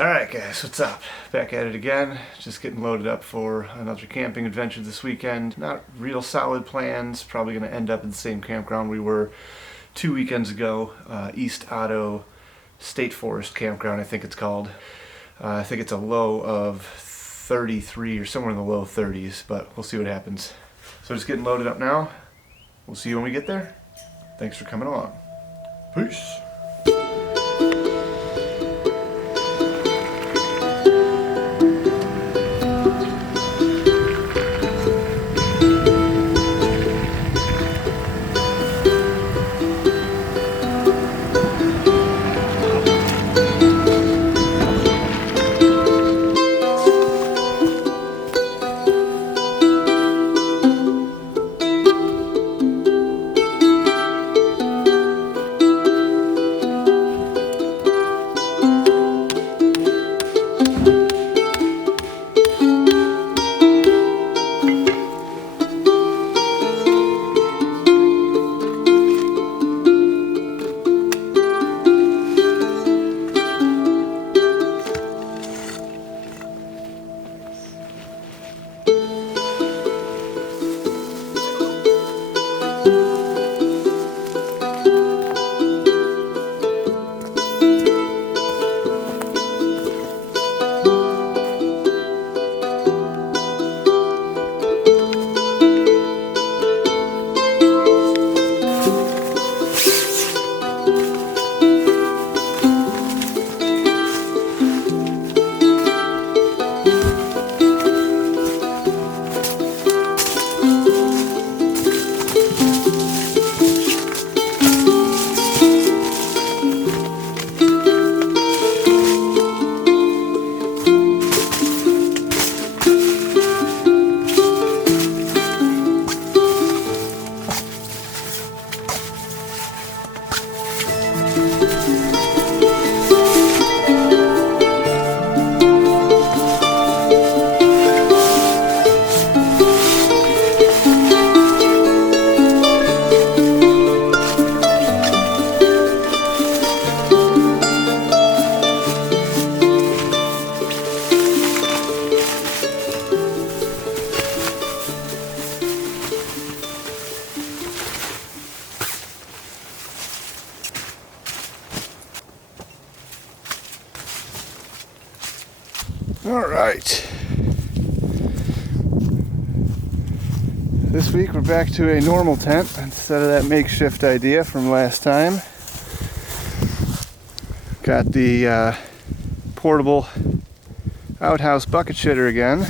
Alright guys, what's up? Back at it again, just getting loaded up for another camping adventure this weekend. Not real solid plans, probably going to end up in the same campground we were 2 weekends ago. East Otto State Forest Campground, I think it's called. I think it's a low of 33 or somewhere in the low 30s, but we'll see what happens. So just getting loaded up now. We'll see you when we get there. Thanks for coming along. Peace. Alright, this week we're back to a normal tent instead of that makeshift idea from last time. Got the portable outhouse bucket shitter again.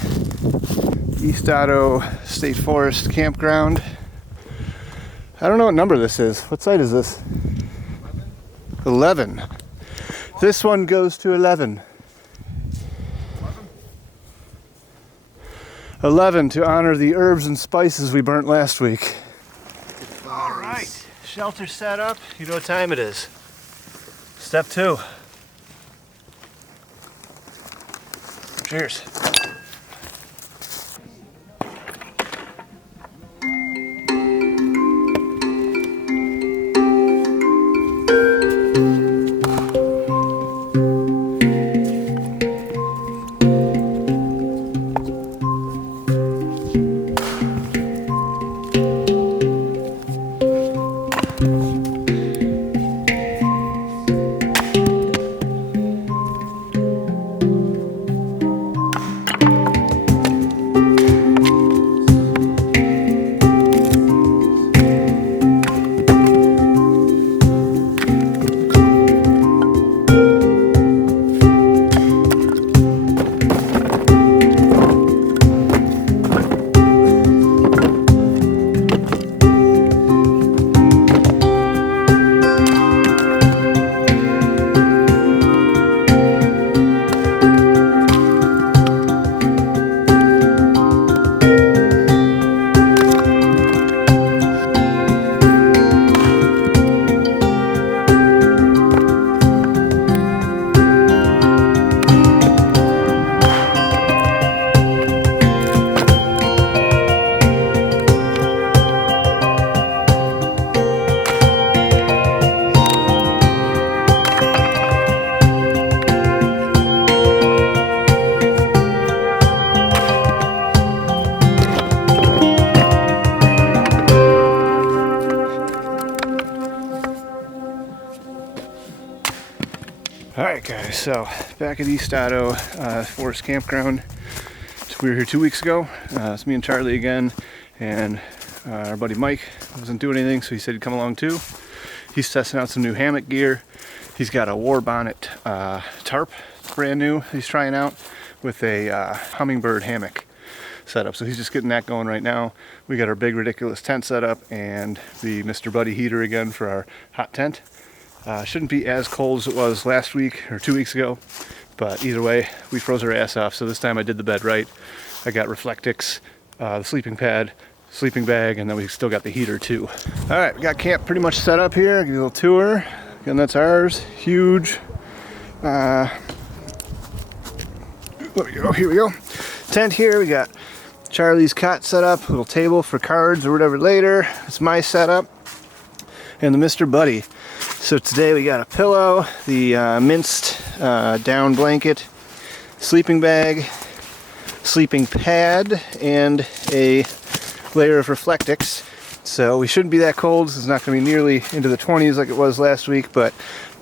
East Otto State Forest Campground. I don't know what number this is. What site is this? 11. This one goes to 11. 11 to honor the herbs and spices we burnt last week. Alright, shelter set up. You know what time it is. Step 2. Cheers. Okay, so back at East Otto Forest Campground. So we were here 2 weeks ago. It's me and Charlie again, and our buddy Mike wasn't doing anything, so he said he'd come along too. He's testing out some new hammock gear. He's got a war bonnet tarp, brand new, he's trying out with a hummingbird hammock setup. So he's just getting that going right now. We got our big ridiculous tent set up and the Mr. Buddy heater again for our hot tent. Shouldn't be as cold as it was last week or 2 weeks ago, but either way, we froze our ass off. So this time I did the bed right. I got Reflectix, the sleeping pad, sleeping bag, and then we still got the heater too. All right, we got camp pretty much set up here. I'll give you a little tour. Again, that's ours, huge. Here we go. Tent here, we got Charlie's cot set up, a little table for cards or whatever later. It's my setup, and the Mr. Buddy. So today we got a pillow, the minced down blanket, sleeping bag, sleeping pad, and a layer of Reflectix. So we shouldn't be that cold. It's not going to be nearly into the 20s like it was last week, but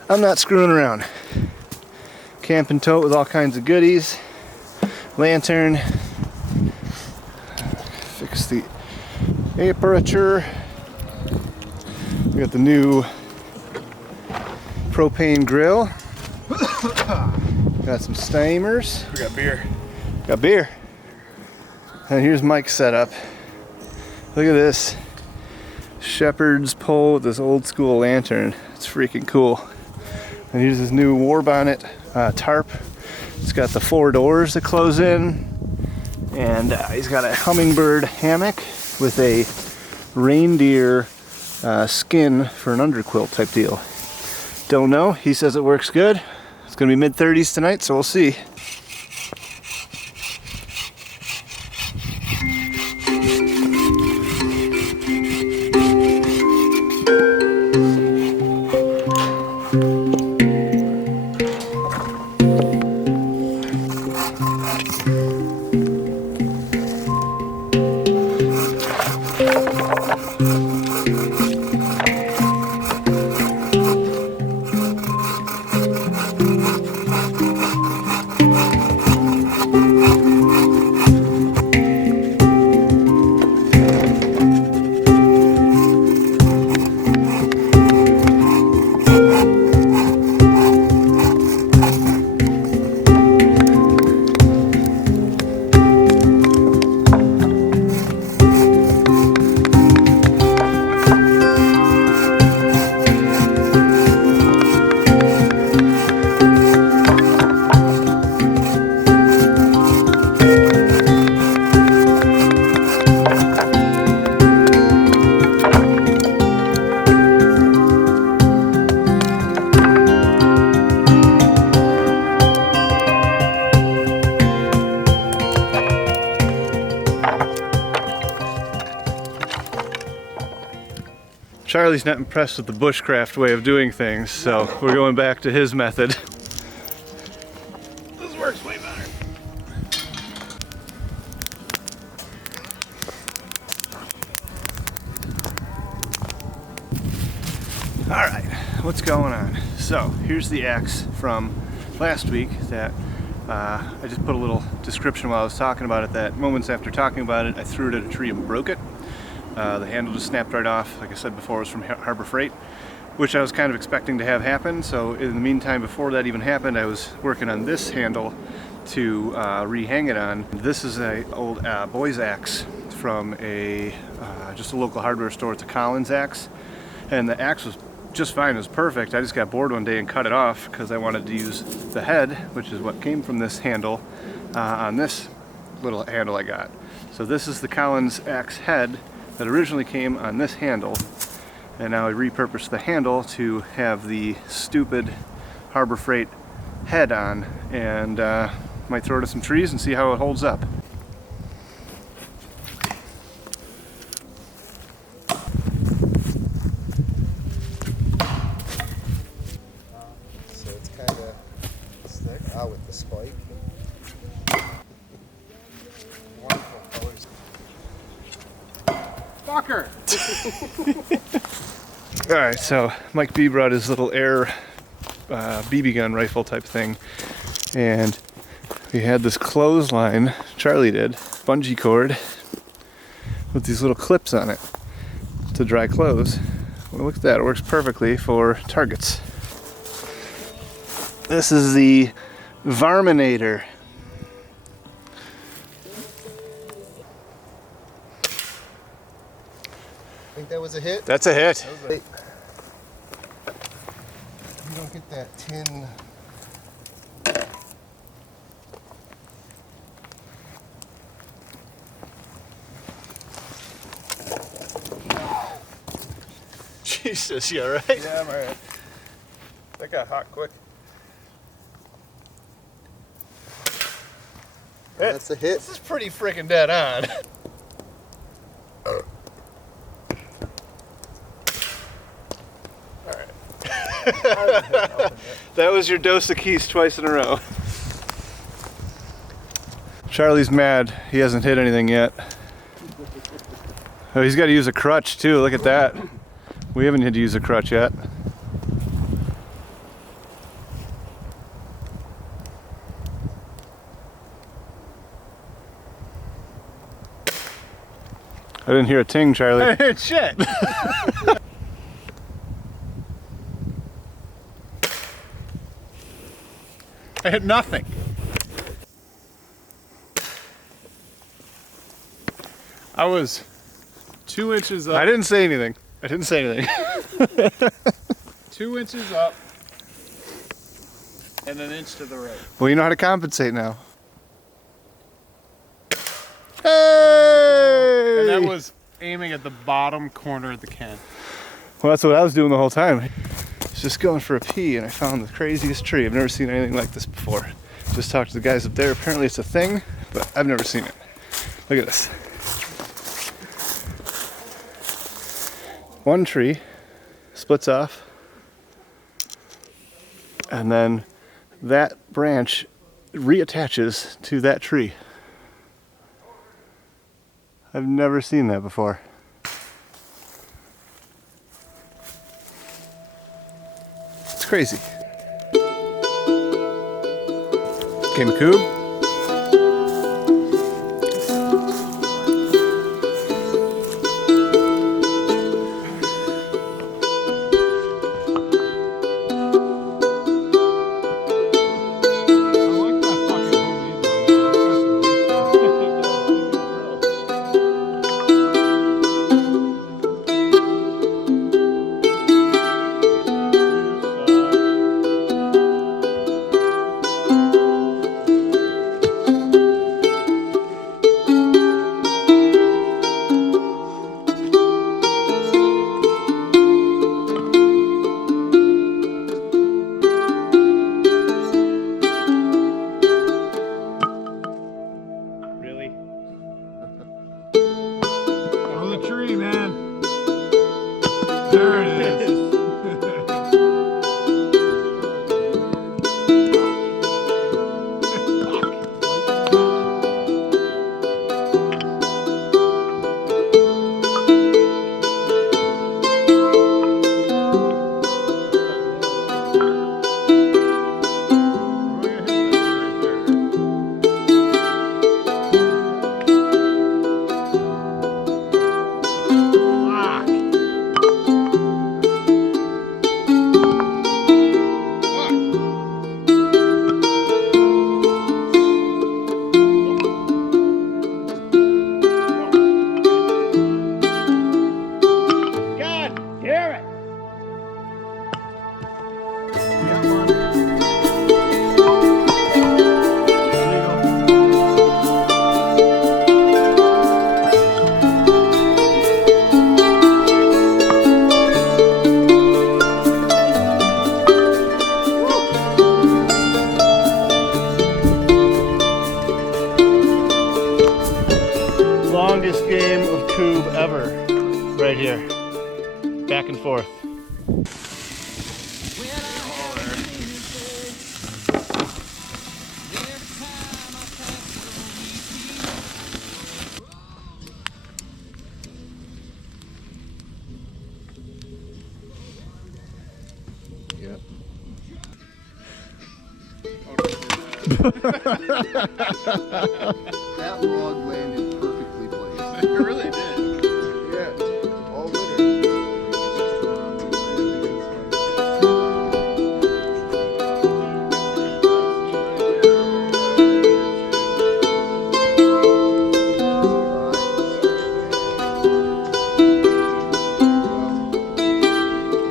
I'm not screwing around. Camping tote with all kinds of goodies. Lantern. Fix the aperture. We got the new propane grill. Got some steamers. We got beer. Got beer. And here's Mike's setup. Look at this shepherd's pole with this old school lantern. It's freaking cool. And here's his new war bonnet tarp. It's got the 4 doors that close in, and he's got a hummingbird hammock with a reindeer skin for an underquilt type deal. Don't know. He says it works good. It's gonna be mid-30s tonight, so we'll see. Charlie's not impressed with the bushcraft way of doing things, so we're going back to his method. This works way better. All right, what's going on? So here's the axe from last week that I just put a little description while I was talking about it, that moments after talking about it, I threw it at a tree and broke it. The handle just snapped right off. Like I said before, it was from Harbor Freight, which I was kind of expecting to have happen. So in the meantime, before that even happened, I was working on this handle to rehang it on. This is an old boy's axe from just a local hardware store. It's a Collins axe, and the axe was just fine. It was perfect. I just got bored one day and cut it off because I wanted to use the head, which is what came from this handle, on this little handle I got. So this is the Collins axe head that originally came on this handle, and now I repurposed the handle to have the stupid Harbor Freight head on, and might throw it at some trees and see how it holds up. So it's kind of thick with the spike. Wonderful colors. Fucker! Alright, so Mike B brought his little air BB gun rifle type thing. And we had this clothesline, Charlie did, bungee cord with these little clips on it to dry clothes. Well, look at that, it works perfectly for targets. This is the Varminator. Think that was a hit? That's a hit. You don't get that tin. Jesus, you alright? Yeah, I'm alright. That got hot quick. That's a hit. This is pretty freaking dead on. That was your dose of keys twice in a row. Charlie's mad. He hasn't hit anything yet. Oh, he's got to use a crutch too. Look at that. We haven't had to use a crutch yet. I didn't hear a ting, Charlie. I heard shit. I hit nothing. I was 2 inches up. I didn't say anything. 2 inches up and an inch to the right. Well, you know how to compensate now. Hey! And that was aiming at the bottom corner of the can. Well, that's what I was doing the whole time. I was just going for a pee and I found the craziest tree. I've never seen anything like this before. Just talked to the guys up there. Apparently it's a thing, but I've never seen it. Look at this. One tree splits off, and then that branch reattaches to that tree. I've never seen that before. It's crazy. Game of Coob. Longest game of Coob ever, right here, back and forth. That log landed perfectly placed. It really did. Yeah, all winter.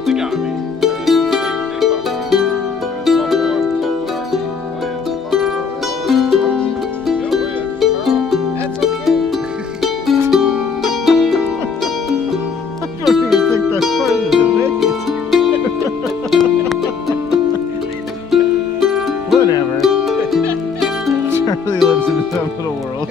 They got me. They fucked me. And it's That's okay. I don't even think that's part of the debate. Whatever. Charlie lives in his own little world.